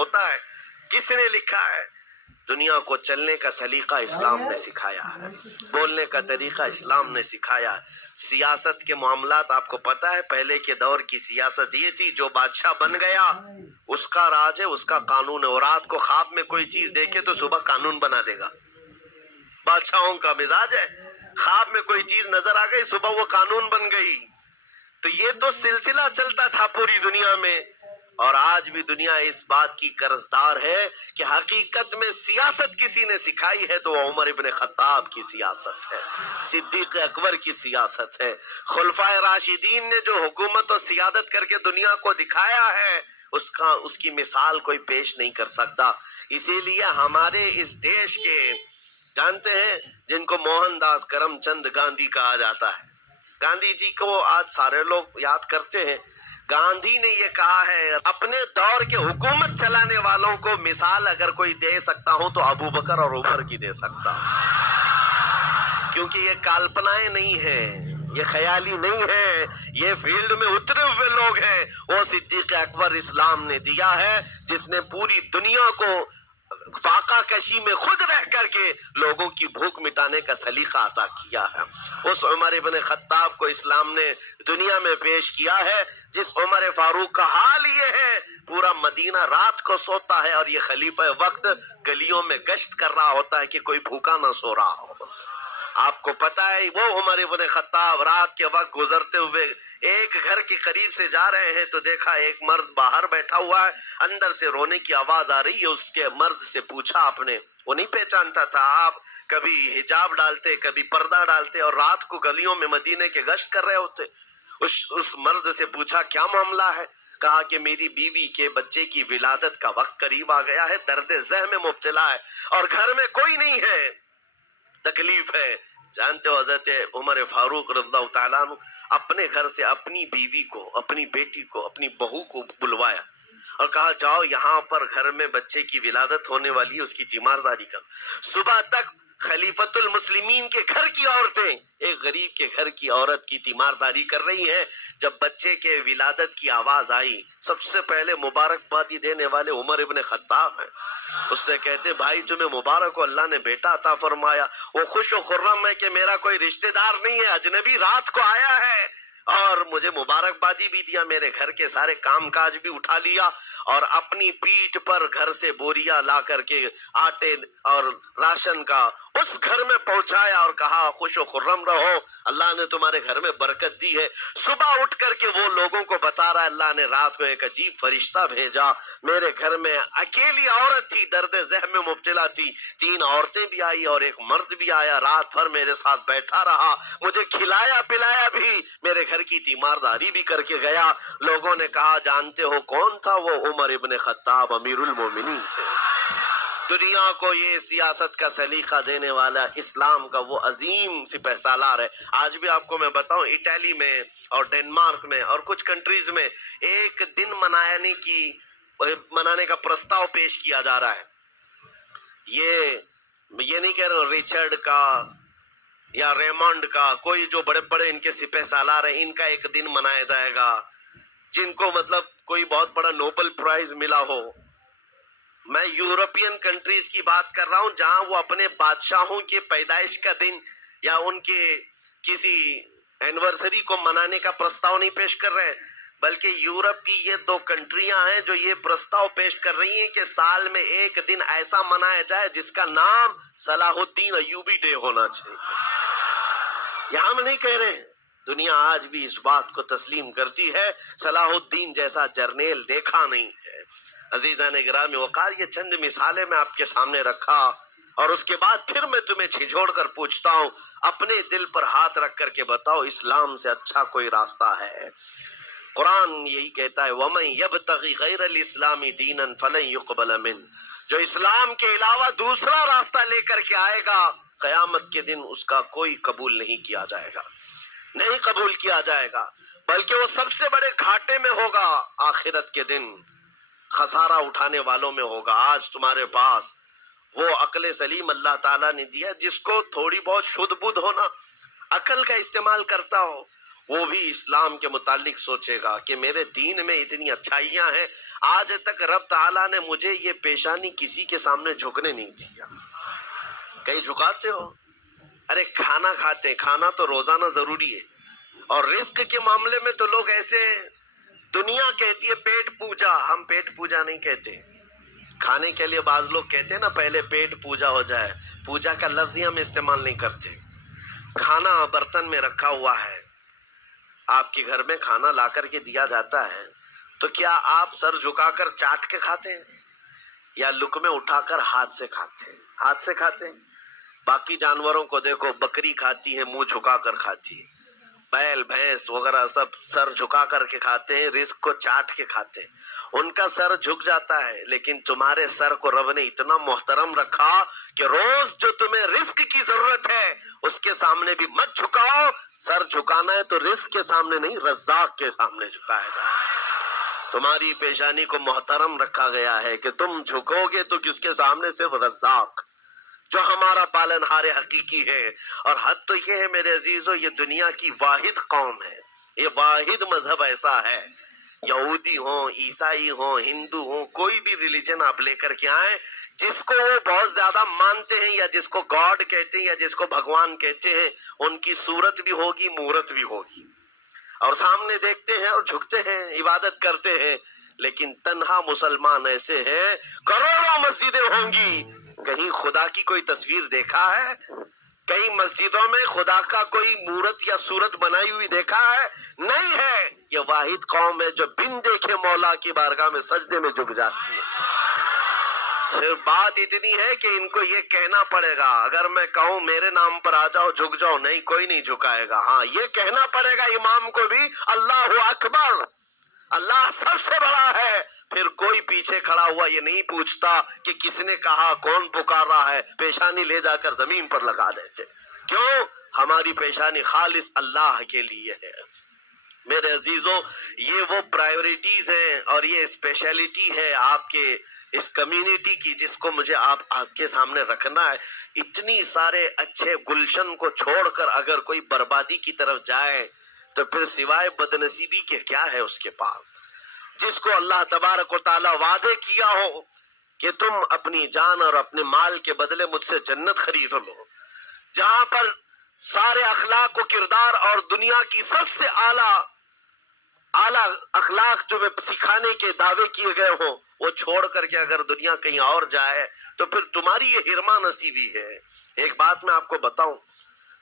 ہوتا ہے؟ کس نے لکھا ہے؟ دنیا کو چلنے کا سلیقہ اسلام نے سکھایا ہے، بولنے کا طریقہ اسلام نے سکھایا ہے۔ سیاست کے معاملات آپ کو پتہ ہے پہلے کے دور کی سیاست یہ تھی، جو بادشاہ بن گیا اس کا راج ہے، اس کا قانون ہے، اور رات کو خواب میں کوئی چیز دیکھے تو صبح قانون بنا دے گا۔ بادشاہوں کا مزاج ہے، خواب میں کوئی چیز نظر آ گئی صبح وہ قانون بن گئی۔ تو یہ تو سلسلہ چلتا تھا پوری دنیا میں، اور آج بھی دنیا اس بات کی قرضدار ہے کہ حقیقت میں سیاست کسی نے سکھائی ہے تو وہ عمر ابن خطاب کی سیاست ہے، صدیق اکبر کی سیاست ہے۔ خلفائے راشدین نے جو حکومت اور سیادت کر کے دنیا کو دکھایا ہے اس کی مثال کوئی پیش نہیں کر سکتا۔ اسی لیے ہمارے اس دیش کے جانتے ہیں جن کو موہن داس کرم چند گاندھی کہا جاتا ہے، گاندھی جی کو آج سارے لوگ یاد کرتے ہیں۔ گاندھی نے یہ کہا ہے اپنے دور کے حکومت چلانے والوں کو مثال اگر کوئی دے سکتا ہوں تو ابو بکر اور عمر کی دے سکتا ہوں، کیونکہ یہ کالپنائیں نہیں ہیں، یہ خیالی نہیں ہے، یہ فیلڈ میں اترے ہوئے لوگ ہیں۔ وہ صدیق اکبر اسلام نے دیا ہے جس نے پوری دنیا کو فاقہ کشی میں خود رہ کر کے لوگوں کی بھوک مٹانے کا سلیقہ عطا کیا ہے۔ اس عمر ابن خطاب کو اسلام نے دنیا میں پیش کیا ہے جس عمر فاروق کا حال یہ ہے پورا مدینہ رات کو سوتا ہے اور یہ خلیفہ وقت گلیوں میں گشت کر رہا ہوتا ہے کہ کوئی بھوکا نہ سو رہا ہو۔ آپ کو پتا ہے وہ عمر ابن خطاب رات کے وقت گزرتے ہوئے ایک گھر کے قریب سے جا رہے ہیں تو دیکھا ایک مرد باہر بیٹھا ہوا ہے، اندر سے رونے کی آواز آ رہی ہے۔ اس کے مرد سے پوچھا آپ نے، وہ نہیں پہچانتا تھا، آپ کبھی حجاب ڈالتے کبھی پردہ ڈالتے اور رات کو گلیوں میں مدینے کے گشت کر رہے ہوتے۔ اس مرد سے پوچھا کیا معاملہ ہے؟ کہا کہ میری بیوی کے بچے کی ولادت کا وقت قریب آ گیا ہے، درد ذہ میں مبتلا ہے اور گھر میں کوئی نہیں ہے، تکلیف ہے۔ جانتے ہو حضرت عمر فاروق رضی اللہ تعالیٰ عنہ اپنے گھر سے اپنی بیوی کو، اپنی بیٹی کو، اپنی بہو کو بلوایا اور کہا جاؤ یہاں پر گھر میں بچے کی ولادت ہونے والی ہے، اس کی تیمارداری کرو۔ صبح تک خلیفۃ المسلمین کے گھر کی عورتیں ایک غریب کے گھر کی عورت کی تیمارداری کر رہی ہیں۔ جب بچے کے ولادت کی آواز آئی سب سے پہلے مبارکبادی دینے والے عمر ابن خطاب ہیں۔ اس سے کہتے بھائی تمہیں مبارک ہو، اللہ نے بیٹا عطا فرمایا۔ وہ خوش و خرم ہے کہ میرا کوئی رشتہ دار نہیں ہے، اجنبی رات کو آیا ہے اور مجھے مبارکبادی بھی دیا، میرے گھر کے سارے کام کاج بھی اٹھا لیا اور اپنی پیٹھ پر گھر سے بوریا لا کر کے آٹے اور راشن کا اس گھر میں پہنچایا اور کہا خوش و خرم رہو، اللہ نے تمہارے گھر میں برکت دی ہے۔ صبح اٹھ کر کے وہ لوگوں کو بتا رہا ہے اللہ نے رات کو ایک عجیب فرشتہ بھیجا، میرے گھر میں اکیلی عورت تھی، درد ذہ میں مبتلا تھی، 3 عورتیں بھی آئی اور ایک مرد بھی آیا، رات بھر میرے ساتھ بیٹھا رہا، مجھے کھلایا پلایا بھی، میرے گھر کی تیمارداری بھی کر کے گیا۔ لوگوں نے کہا جانتے ہو کون تھا؟ وہ عمر ابن خطاب امیر المومنین تھے۔ دنیا کو یہ سیاست کا سلیقہ دینے والا اسلام کا وہ عظیم سپہ سالار ہے۔ آج بھی آپ کو میں بتاؤں اٹلی میں اور ڈنمارک میں اور کچھ کنٹریز میں ایک دن منانے کا پرستاؤ پیش کیا جا رہا ہے۔ یہ نہیں کہہ رہا ریچرڈ کا یا ریمونڈ کا، کوئی جو بڑے بڑے ان کے سپہ سالار ہیں ان کا ایک دن منایا جائے گا، جن کو مطلب کوئی بہت بڑا نوبل پرائز ملا ہو۔ میں یورپین کنٹریز کی بات کر رہا ہوں جہاں وہ اپنے بادشاہوں کے پیدائش کا دن یا ان کے کسی اینیورسری کو منانے کا پرستاؤ نہیں پیش کر رہے، بلکہ یورپ کی یہ 2 کنٹریاں ہیں جو یہ پرستاؤ پیش کر رہی ہیں کہ سال میں ایک دن ایسا منایا جائے جس کا نام صلاح الدین ایوبی ڈے ہونا چاہیے۔ یہ ہم نہیں کہہ رہے ہیں، دنیا آج بھی اس بات کو تسلیم کرتی ہے، صلاح الدین جیسا جرنیل دیکھا نہیں ہے۔ عزیزان گرامی وقار، یہ چند مثالیں میں آپ کے سامنے رکھا اور اس کے بعد پھر میں تمہیں جھنجھوڑ کر پوچھتا ہوں، اپنے دل پر ہاتھ رکھ کر کے بتاؤ اسلام سے اچھا کوئی راستہ ہے؟ قرآن یہی کہتا ہے وَمَن يَبْتَغِ غَيْرَ الْإِسْلَامِ دِينًا فَلَن يُقْبَلَ مِنْهُ، جو اسلام کے علاوہ دوسرا راستہ لے کر کے آئے گا قیامت کے دن اس کا کوئی قبول نہیں کیا جائے گا، نہیں قبول کیا جائے گا، بلکہ وہ سب سے بڑے گھاٹے میں ہوگا، آخرت کے دن خسارہ اٹھانے والوں میں ہوگا۔ آج تمہارے پاس وہ عقل سلیم اللہ تعالیٰ نے دیا، جس کو تھوڑی بہت شدھ بدھ ہونا، عقل کا استعمال کرتا ہو، وہ بھی اسلام کے متعلق سوچے گا کہ میرے دین میں اتنی اچھائیاں ہیں، آج تک رب تعالیٰ نے مجھے یہ پیشانی کسی کے سامنے جھکنے نہیں دیا۔ کہیں جھکاتے ہو؟ ارے کھانا کھاتے ہیں، کھانا تو روزانہ ضروری ہے، اور رزق کے معاملے میں تو لوگ ایسے، دنیا کہتی ہے پیٹ پوجا، ہم پیٹ پوجا نہیں کہتے۔ کھانے کے لیے بعض لوگ کہتے ہیں نا پہلے پیٹ پوجا ہو جائے، پوجا کا لفظ ہی ہم استعمال نہیں کرتے۔ کھانا برتن میں رکھا ہوا ہے، آپ کے گھر میں کھانا لا کر کے دیا جاتا ہے، تو کیا آپ سر جھکا کر چاٹ کے کھاتے ہیں یا لقمے اٹھا کر ہاتھ سے کھاتے ہیں؟ ہاتھ سے کھاتے ہیں۔ باقی جانوروں کو دیکھو، بکری کھاتی ہے منہ جھکا کر کھاتی ہے، بیل بھینس وغیرہ سب سر جھکا کر کے کھاتے ہیں، رزق کو چاٹ کے کھاتے ہیں، ان کا سر جھک جاتا ہے۔ لیکن تمہارے سر کو رب نے اتنا محترم رکھا کہ روز جو تمہیں رزق کی ضرورت ہے اس کے سامنے بھی مت جھکاؤ۔ سر جھکانا ہے تو رزق کے سامنے نہیں، رزاق کے سامنے جھکایا جائے۔ تمہاری پیشانی کو محترم رکھا گیا ہے کہ تم جھکو گے تو کس کے سامنے؟ صرف رزاق، جو ہمارا پالنہار حقیقی ہے۔ اور حد تو یہ ہے میرے عزیزو، یہ دنیا کی واحد قوم ہے، یہ واحد مذہب ایسا ہے، یہودی ہوں، عیسائی ہوں، ہندو ہوں، کوئی بھی ریلیجن آپ لے کر کے آئیں، جس کو وہ بہت زیادہ مانتے ہیں یا جس کو گاڈ کہتے ہیں یا جس کو بھگوان کہتے ہیں، ان کی صورت بھی ہوگی، مورت بھی ہوگی، اور سامنے دیکھتے ہیں اور جھکتے ہیں، عبادت کرتے ہیں۔ لیکن تنہا مسلمان ایسے ہیں، کروڑوں مسجدیں ہوں گی، کہیں خدا کی کوئی تصویر دیکھا ہے؟ کئی مسجدوں میں خدا کا کوئی مورت یا صورت بنائی ہوئی دیکھا ہے؟ نہیں ہے۔ یہ واحد قوم ہے جو بن دیکھے مولا کی بارگاہ میں سجدے میں جھک جاتی ہے۔ صرف بات اتنی ہے کہ ان کو یہ کہنا پڑے گا، اگر میں کہوں میرے نام پر آ جاؤ جھک جاؤ، نہیں، کوئی نہیں جھکائے گا۔ ہاں، یہ کہنا پڑے گا امام کو بھی، اللہ اکبر، اللہ سب سے بڑا ہے۔ پھر کوئی پیچھے کھڑا ہوا یہ نہیں پوچھتا کہ کس نے کہا، کون پکار رہا ہے، پیشانی لے جا کر زمین پر لگا دیتے۔ کیوں؟ ہماری پیشانی خالص اللہ کے لیے ہے۔ میرے عزیزو، یہ وہ پرائیورٹیز ہیں اور یہ اسپیشلٹی ہے آپ کے اس کمیونٹی کی، جس کو مجھے آپ کے سامنے رکھنا ہے۔ اتنی سارے اچھے گلشن کو چھوڑ کر اگر کوئی بربادی کی طرف جائے تو پھر سوائے بدنصیبی کے کیا ہے اس کے پاس؟ جس کو اللہ تبارک و تعالیٰ وعدے کیا ہو کہ تم اپنی جان اور اپنے مال کے بدلے مجھ سے جنت خرید لو، جہاں پر سارے اخلاق و کردار اور دنیا کی سب سے اعلیٰ اخلاق جو سکھانے کے دعوے کیے گئے ہوں، وہ چھوڑ کر کے اگر دنیا کہیں اور جائے تو پھر تمہاری یہ ہرما نصیبی ہے۔ ایک بات میں آپ کو بتاؤں،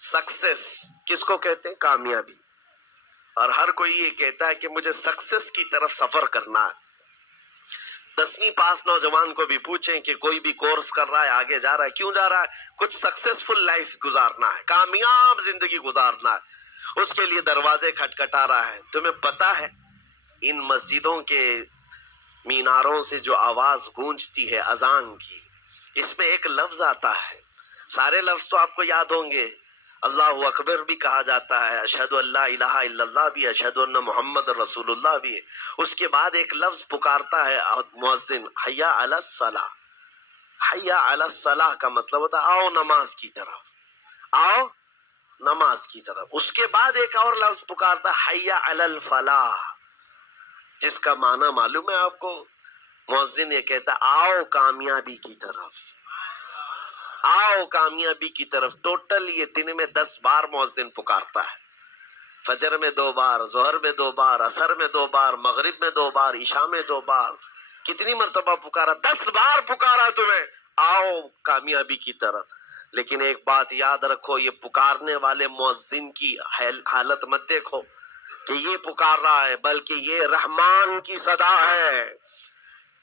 سکسیس کس کو کہتے ہیں؟ کامیابی۔ اور ہر کوئی یہ کہتا ہے کہ مجھے سکسیس کی طرف سفر کرنا ہے۔ 10ویں پاس نوجوان کو بھی پوچھیں کہ کوئی بھی کورس کر رہا ہے، آگے جا رہا ہے، کیوں جا رہا ہے؟ کچھ سکسیسفل لائف گزارنا ہے، کامیاب زندگی گزارنا ہے، اس کے لیے دروازے کھٹکھٹا رہا ہے۔ تمہیں پتا ہے ان مسجدوں کے میناروں سے جو آواز گونجتی ہے اذان کی، اس میں ایک لفظ آتا ہے، سارے لفظ تو آپ کو یاد ہوں گے، اللہ اکبر بھی کہا جاتا ہے، اشہد ان لا الہ الا اللہ بھی، اشہد ان محمد رسول اللہ بھی ہے۔ اس کے بعد ایک لفظ پکارتا ہے مؤذن، حی علی الصلاۃ۔ حی علی الصلاۃ کا مطلب ہوتا ہے آؤ نماز کی طرف، آؤ نماز کی طرف۔ اس کے بعد ایک اور لفظ پکارتا ہے، حی علی الفلاح، جس کا معنی معلوم ہے آپ کو؟ مؤذن یہ کہتا ہے آؤ کامیابی کی طرف، آؤ کامیابی کی طرف۔ ٹوٹل یہ دن میں 10 بار مؤذن پکارتا ہے، فجر میں 2 بار، ظہر میں 2 بار، عصر میں 2 بار، مغرب میں 2 بار، عشاء میں 2 بار۔ کتنی مرتبہ پکارا؟ 10 بار پکارا تمہیں، آؤ کامیابی کی طرف۔ لیکن ایک بات یاد رکھو، یہ پکارنے والے مؤذن کی حالت مت دیکھو کہ یہ پکار رہا ہے، بلکہ یہ رحمان کی صدا ہے،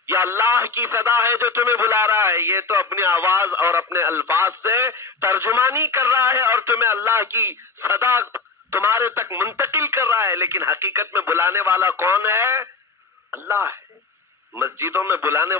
یہ اللہ کی صدا ہے جو تمہیں بلا رہا ہے۔ یہ تو اپنی آواز اور اپنے الفاظ سے ترجمانی کر رہا ہے اور تمہیں اللہ کی صدا تمہارے تک منتقل کر رہا ہے، لیکن حقیقت میں بلانے والا کون ہے؟ اللہ ہے۔ مسجدوں میں بلانے